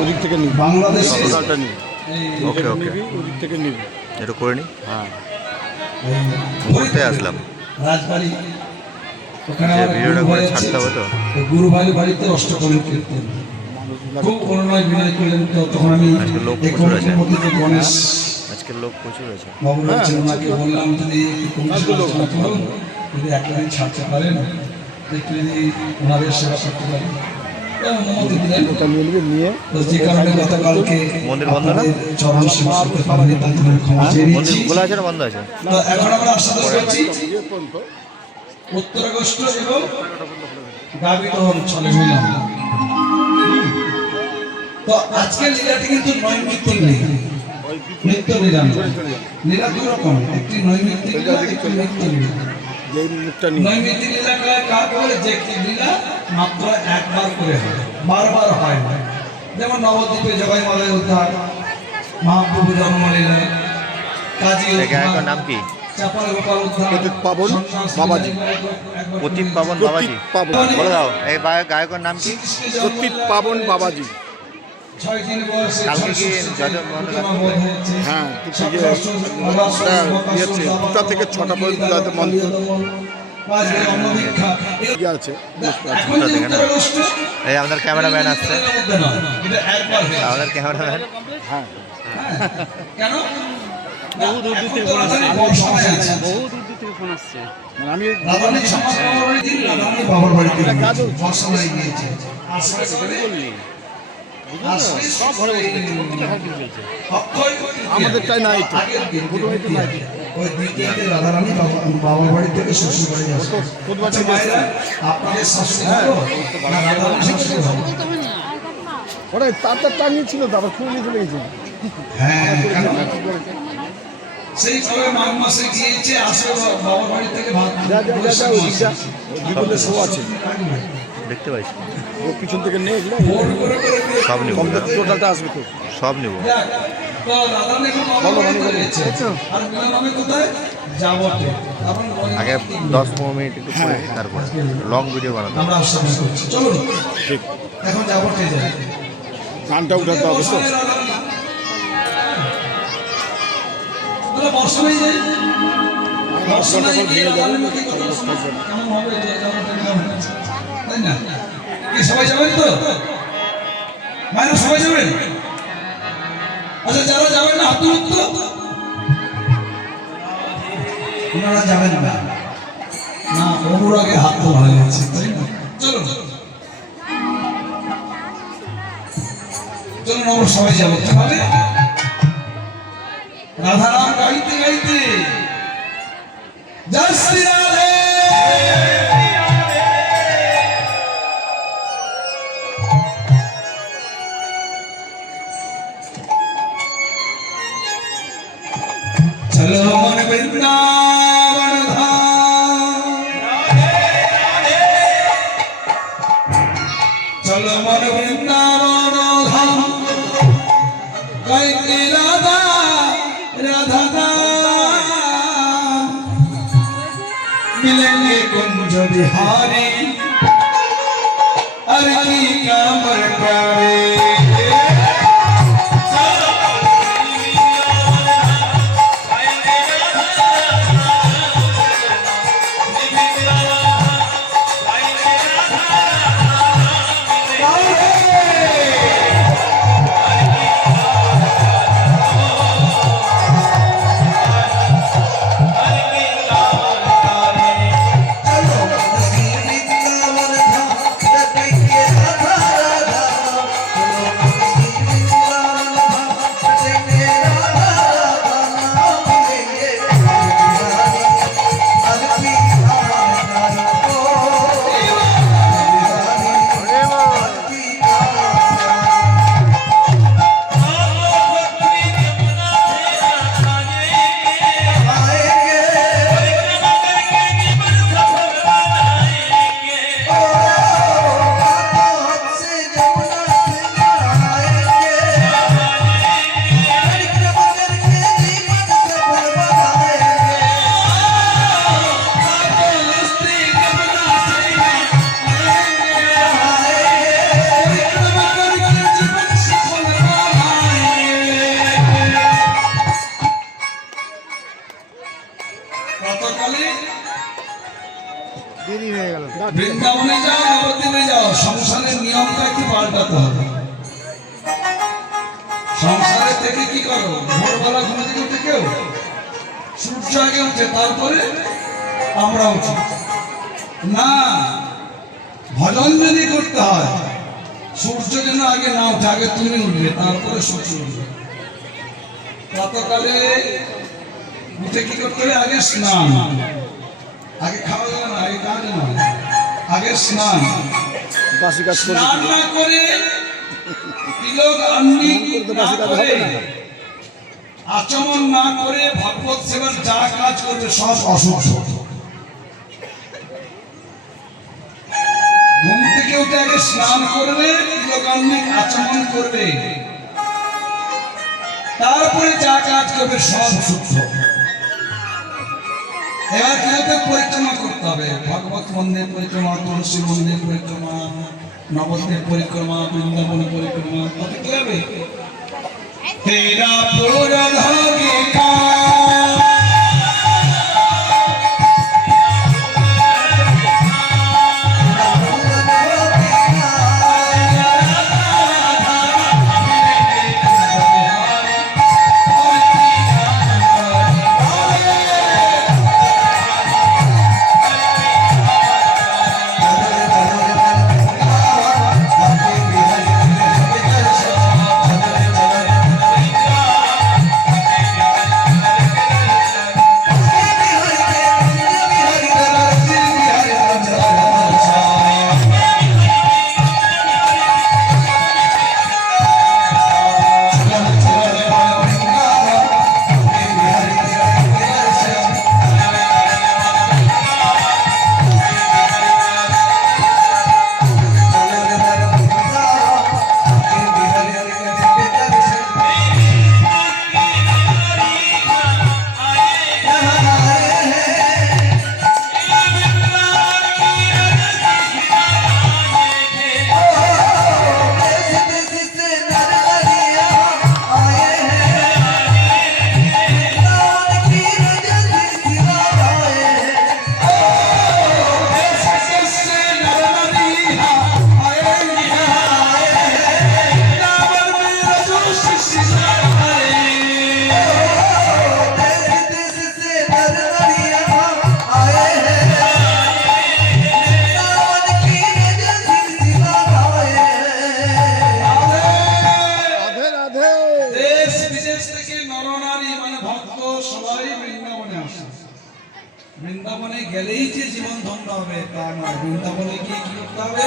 ওদিক থেকে নিবি। বাংলাদেশে টোটালটা নিবি? ওকে ওকে। নিবি ওদিক থেকে নিবি। একটু করে নি? হ্যাঁ। ঘুরতে আসলাম। রাজবাড়ি। ওখানে যে ভিডিওটা করে ছাড়তে হবে তো? তো গুরু ভাইয়ের বাড়িতে অষ্টকর্ম কীর্তন। খুব করুণায় বিনয় করলেন তো তখন আমি আজকে লোক প্রচুর আছে। গণেশ আজকের লোক প্রচুর আছে। ওনাকে বললাম যদি যদি একটা দিন ছাড়তে পারেন একটু যদি ওনাদের সেবা করতে পারেন। অনুমতি দিলেন নিয়ে নিবি নিয়ে তো যে কারণে গতকালকে মন্দির বন্ধ না? চরণ সেবা করতে পারেনি তার জন্য ক্ষমা চেয়ে নিচ্ছি। খোলা আছে না বন্ধ আছে? তো এখন আমরা আস্বাদন করছি উত্তর আগস্ট এবং গাবিতহন চলে মিলাম তো আজকের লীলাটি কিন্তু নৈমিত্তিক লীলা। নিত্য লীলা লীলা দু রকম একটি নৈমিত্তিক লীলা একটি নিত্য লীলা। যেই মুখটা নিবি নৈমিত্তিক লীলা কাকে বলে? যে লীলা? মাত্র একবার করে হয় বারবার হয় না। যেমন নবদ্বীপে জগাই মালয় উদ্ধার মহাপ্রভু জন্মলীলা কাজী গায়কের নাম কি? প্রদীপ পাবন বাবাজি। প্রতীপ পাবন বাবাজি। পাবন। বলে দাও এই গায়কের নাম কি? পাবন বাবাজি। কালকে কি। হ্যাঁ দুটা থেকে ছটা পর্যন্ত যাতে ইয়ে আছে এই আমাদের ক্যামেরাম্যান আসছে। আমাদের ক্যামেরাম্যান। হ্যাঁ। কেন? বহু দূর দূর থেকে ফোন আসছে। বহু দূর দূর থেকে ফোন আসছে। মানে আমি বাবার বাড়িতে গিয়েছে। আমাদেরটাই নাই। তো। আগের দিন, তৃতীয়া। ওই দ্বিতীয়তে রাধারানী বাবার বাড়ি থেকে শ্বশুর বাড়ি আসে আচ্ছা, আপনাদের শাশুড়ি ভালো? না রাধারানী শাশুড়ি ভালো? ওরা তারটা টাঙিয়েছিল তো আবার খুলে নিয়ে চলে গেছে হ্যাঁ? সেই মাঘ মাসে গিয়েছে বাবার বাড়ি থেকে ভাত শো আছে দেখতে পাইছি ও পিছন থেকে করে সব নিব টোটালটা আসবে তো সব নিব তো এখন। কোথায়? যাবতে। আগে দশ পনেরো মিনিট একটু করে তারপরে। লং ভিডিও বানাতে আমরা আশ্বাস করছি চলুন ঠিক। এখন যাবতে যাই। গানটা উঠাতে হবে তো। বর্ষণে যাই বর্ষণে কেমন হবে? তাই না? সবাই যাবেন তো? মায়েরা সবাই যাবেন? আচ্ছা যারা যাবেন না হাত ওনারা যাবেন না। না অনুরাগে হাত তোলা হয়েছে তাই না? চলুন। আমরা সবাই যাব। কীভাবে চলো মন বৃন্দাবন ধাম গাইতে রাধা রাধা নাম। मिलेंगे कुंज बिहारी हर की कामर प्यारे সূর্য আগে উঠে তারপরে আমরা উঠি। না ভজন যদি করতে হয় সূর্য যেন আগে না উঠে আগে তুমি উঠবে তারপরে সূর্য উঠবে। প্রাতকালে উঠে কি করতে হবে? আগে স্নান। আগে খাওয়া যাবে না আগে কাজ না। আগে স্নান। স্নান না করে তিলক আন্নি না করে। আচমন না করে ভাগবত সেবার যা কাজ করবে সব অশুদ্ধ। ঘুম থেকে উঠে আগে স্নান করবে তিলক আচমন করবে। তারপরে যা কাজ করবে সব শুদ্ধ। এবার কীভাবে পরিক্রমা করতে হবে? ভগবত মন্দির পরিক্রমা, তুলসী মন্দির পরিক্রমা, নবদ্বীপ পরিক্রমা, বৃন্দাবন পরিক্রমা কত কি হবে তেরা পুরন হোগে রাধে বৃন্দাবনে গেলেই যে জীবন ধন্য হবে, তা নয়। বৃন্দাবনে গিয়ে কি করতে হবে?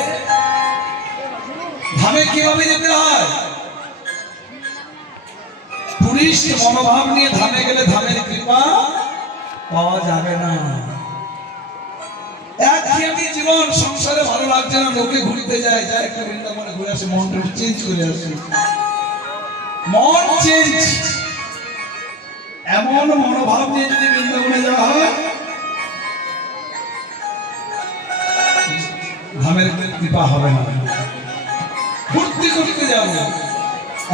ধামে কীভাবে যেতে হয়? টুরিস্ট মনোভাব নিয়ে ধামে গেলে ধামের কৃপা পাওয়া যাবে না। একঘেয়েমি জীবন সংসারে ভালো লাগছে না, লোকে ঘুরতে যায় যায় একটা বৃন্দাবনে ঘুরে আসে, মনটা চেঞ্জ করে আসে। মন চেঞ্জ এমন মনোভাব নিয়ে যদি বৃন্দাবনে যাওয়া হয় ধামের কৃপা হবে না। ফুর্তি করতে যাব।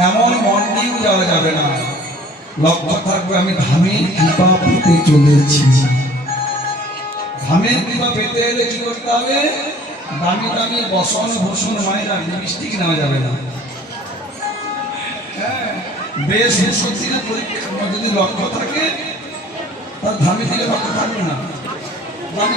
এমন মন নিয়েও যাওয়া যাবে না। লক্ষ্য থাকবে আমি ধামের কৃপা পেতে চলেছি। ধামের কৃপা পেতে এলে কি করতে হবে? দামি দামি বসন, ভূষণ মায়েরা লিপস্টিক নেওয়া যাবে না। বেশ সত্যিটা পরীক্ষা যদি লক্ষ্য থাকে, তার ধামি দিকে লক্ষ্য থাকবে না। দামি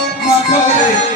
calling